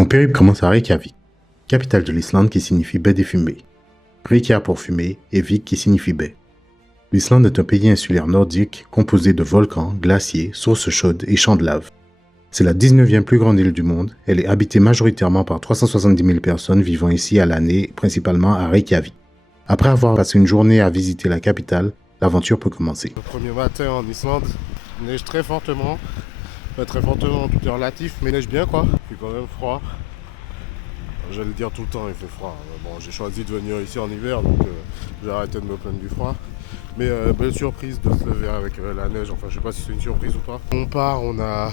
Mon périple commence à Reykjavik, capitale de l'Islande qui signifie baie des fumées. Reykja pour fumée et Vik qui signifie baie. L'Islande est un pays insulaire nordique composé de volcans, glaciers, sources chaudes et champs de lave. C'est la 19e plus grande île du monde. Elle est habitée majoritairement par 370 000 personnes vivant ici à l'année, principalement à Reykjavik. Après avoir passé une journée à visiter la capitale, l'aventure peut commencer. Le premier matin en Islande, il neige très fortement. Pas très fortement, tout est relatif, mais il neige bien quoi. Il fait quand même froid. J'allais le dire tout le temps, il fait froid. Bon, j'ai choisi de venir ici en hiver, donc j'ai arrêté de me plaindre du froid. Mais belle surprise de se lever avec la neige. Enfin, je sais pas si c'est une surprise ou pas. On part, on a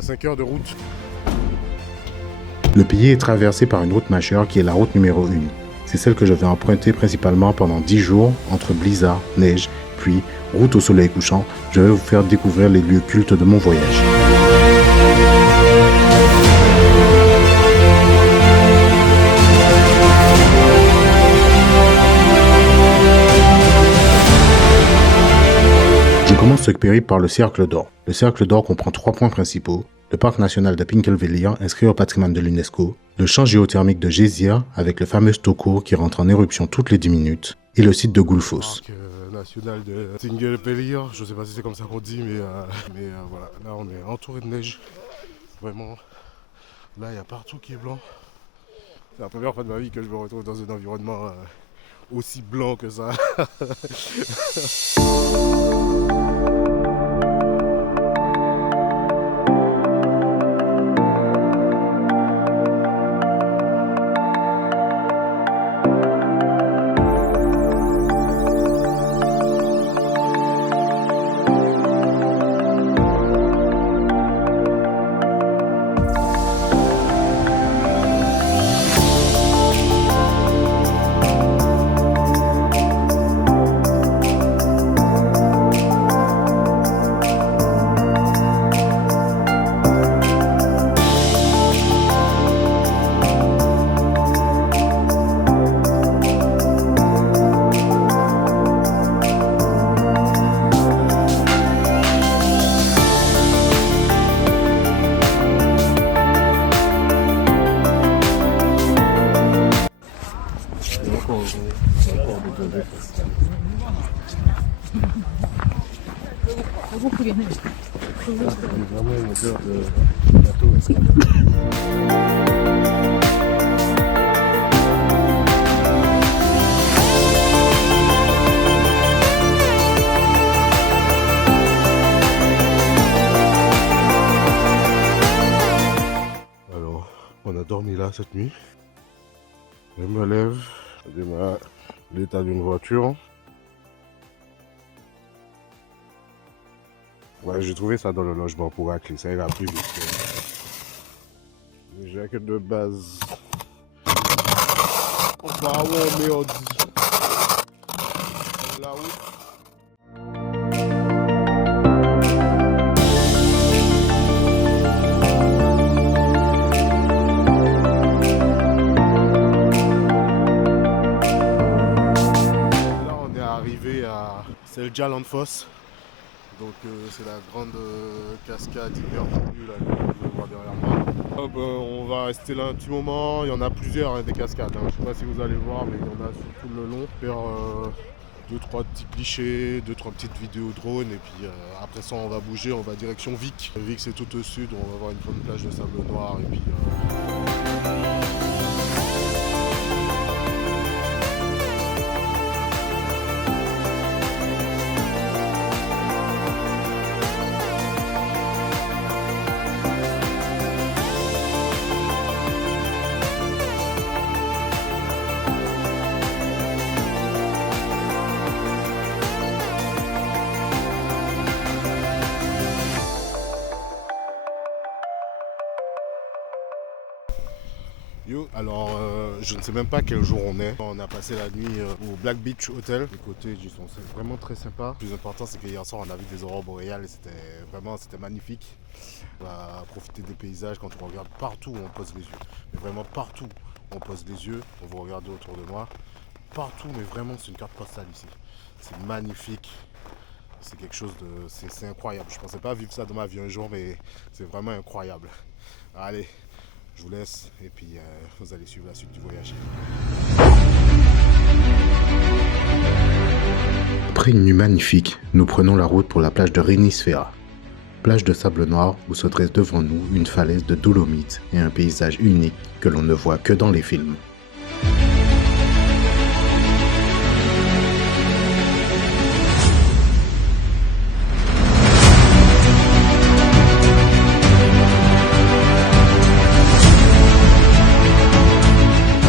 5 heures de route. Le pays est traversé par une route majeure qui est la route numéro 1. C'est celle que je vais emprunter principalement pendant 10 jours, entre blizzard, neige, pluie, route au soleil couchant. Je vais vous faire découvrir les lieux cultes de mon voyage. Je commence ce périple par le Cercle d'Or. Le Cercle d'Or comprend 3 points principaux. Le parc national de Þingvellir, inscrit au patrimoine de l'UNESCO, le champ géothermique de Geyser, avec le fameux Stókur qui rentre en éruption toutes les 10 minutes, et le site de Gullfoss. Parc national de Þingvellir, je sais pas si c'est comme ça qu'on dit, mais voilà, là on est entouré de neige. Vraiment, là il y a partout qui est blanc. C'est la première fois de ma vie que je me retrouve dans un environnement aussi blanc que ça. Vraiment une odeur de gâteau escalope. Alors, on a dormi là cette nuit. Je me lève, je démarre l'état d'une voiture. Ouais, j'ai trouvé ça dans le logement pour la clé, ça ira plus vite. Les jaquettes de base. On va où on met ordi. La route. Là, on est arrivé à Seljalandsfoss. Donc c'est la grande cascade hyper connue là, que vous pouvez voir derrière moi. On va rester là un petit moment, il y en a plusieurs des cascades, je ne sais pas si vous allez voir mais il y en a sur tout le long. Faire 2-3 petits clichés, 2-3 petites vidéos drone et puis après ça on va bouger, on va direction Vik. Vik c'est tout au sud, on va avoir une grande plage de sable noir et puis... Alors je ne sais même pas quel jour on est. On a passé la nuit au Black Beach Hotel. Les côtés du son, c'est vraiment très sympa. Le plus important c'est qu'hier soir on a vu des aurores boréales et c'était magnifique. On va profiter des paysages quand on regarde partout où on pose les yeux. Mais vraiment partout où on pose les yeux, on va regarder autour de moi. Partout, mais vraiment c'est une carte postale ici. C'est magnifique. C'est quelque chose de... C'est incroyable. Je pensais pas vivre ça dans ma vie un jour, mais c'est vraiment incroyable. Allez. Je vous laisse et puis vous allez suivre la suite du voyage. Après une nuit magnifique, nous prenons la route pour la plage de Renisfera. Plage de sable noir où se dresse devant nous une falaise de dolomites et un paysage unique que l'on ne voit que dans les films.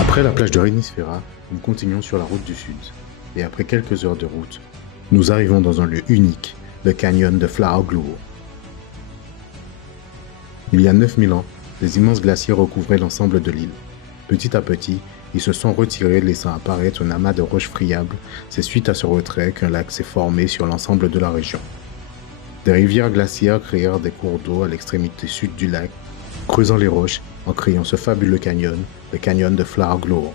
Après la plage de Renisfera, nous continuons sur la route du sud. Et après quelques heures de route, nous arrivons dans un lieu unique, le canyon de Flaugloor. Il y a 9000 ans, les immenses glaciers recouvraient l'ensemble de l'île. Petit à petit, ils se sont retirés, laissant apparaître un amas de roches friables. C'est suite à ce retrait qu'un lac s'est formé sur l'ensemble de la région. Des rivières glaciaires créèrent des cours d'eau à l'extrémité sud du lac, creusant les roches en créant ce fabuleux canyon, le canyon de Flaugloor.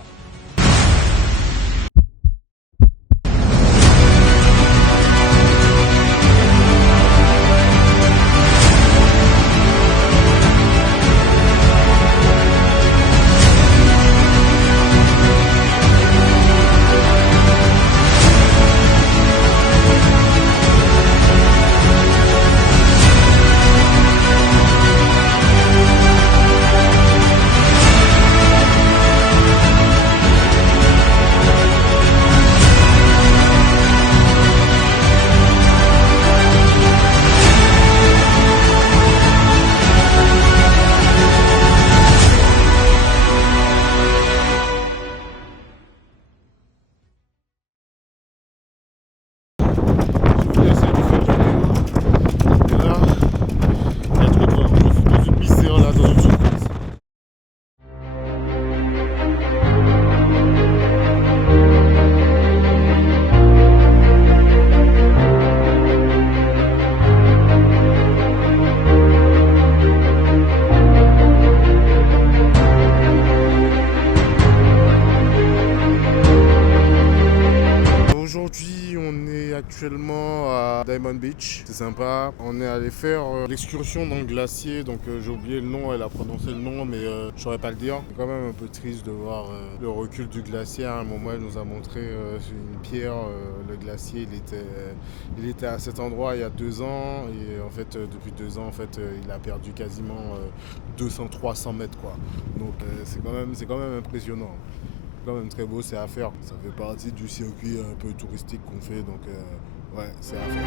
Actuellement à Diamond Beach, c'est sympa. On est allé faire l'excursion dans le glacier, donc j'ai oublié le nom, elle a prononcé le nom, mais je saurais pas le dire. C'est quand même un peu triste de voir le recul du glacier. À un moment, elle nous a montré une pierre, le glacier, il était à cet endroit il y a 2 ans, et en fait depuis 2 ans, en fait, il a perdu quasiment 200-300 mètres, quoi. Donc c'est quand même impressionnant. Quand même très beau, c'est à faire. Ça fait partie du circuit un peu touristique qu'on fait, donc ouais, c'est à faire.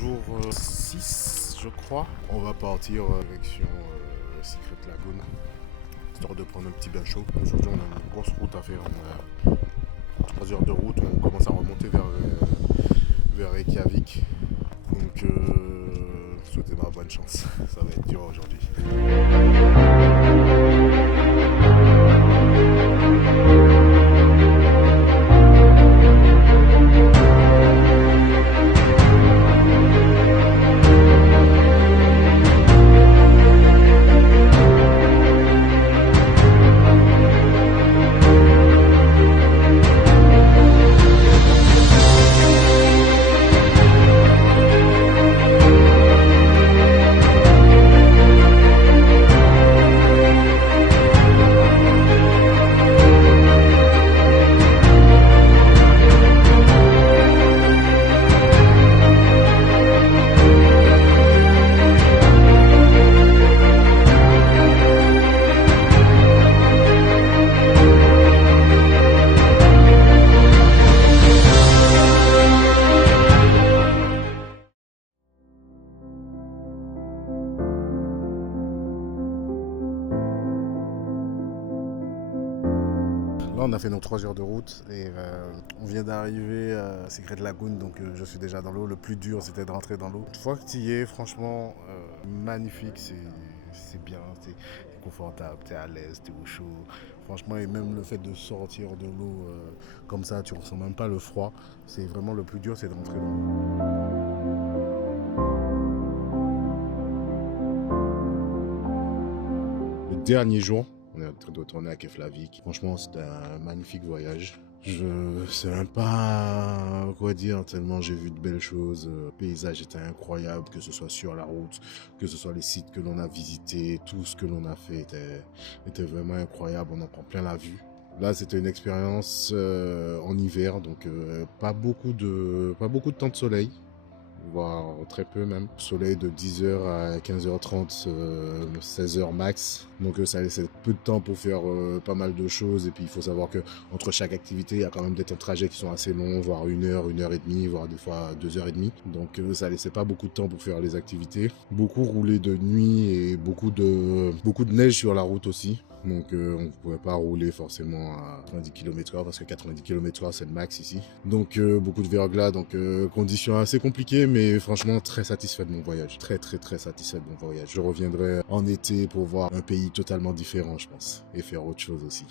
Jour 6, je crois, on va partir direction Secret Lagoon, histoire de prendre un petit bain chaud. Aujourd'hui, on a une grosse route à faire. On a 3 heures de route, on commence à remonter vers Reykjavik. Donc, souhaitez-moi bonne chance. Ça va être dur aujourd'hui. a fait nos 3 heures de route et on vient d'arriver à Secret Lagoon, donc je suis déjà dans l'eau. Le plus dur, c'était de rentrer dans l'eau. Une fois que tu y es, franchement, magnifique, c'est bien, t'es confortable, t'es à l'aise, t'es au chaud. Franchement, et même le fait de sortir de l'eau comme ça, tu ressens même pas le froid. C'est vraiment le plus dur, c'est de rentrer dans l'eau. Le dernier jour, on est en train de retourner à Keflavik. Franchement, c'était un magnifique voyage. Je sais même pas quoi dire, tellement j'ai vu de belles choses. Le paysage était incroyable, que ce soit sur la route, que ce soit les sites que l'on a visités, tout ce que l'on a fait était vraiment incroyable. On en prend plein la vue. Là, c'était une expérience en hiver, donc pas beaucoup de temps de soleil, voire très peu même. Soleil de 10h à 15h30, 16h max. Donc ça laissait peu de temps pour faire pas mal de choses. Et puis il faut savoir que entre chaque activité, il y a quand même des temps de trajet qui sont assez longs, voire 1 heure et demie, voire des fois 2h30. Donc ça laissait pas beaucoup de temps pour faire les activités. Beaucoup roulé de nuit et beaucoup de neige sur la route aussi. Donc on ne pouvait pas rouler forcément à 90 km/h parce que 90 km/h c'est le max ici. Donc beaucoup de verglas, donc conditions assez compliquées, mais franchement très satisfait de mon voyage. Très satisfait de mon voyage. Je reviendrai en été pour voir un pays totalement différent, je pense, et faire autre chose aussi.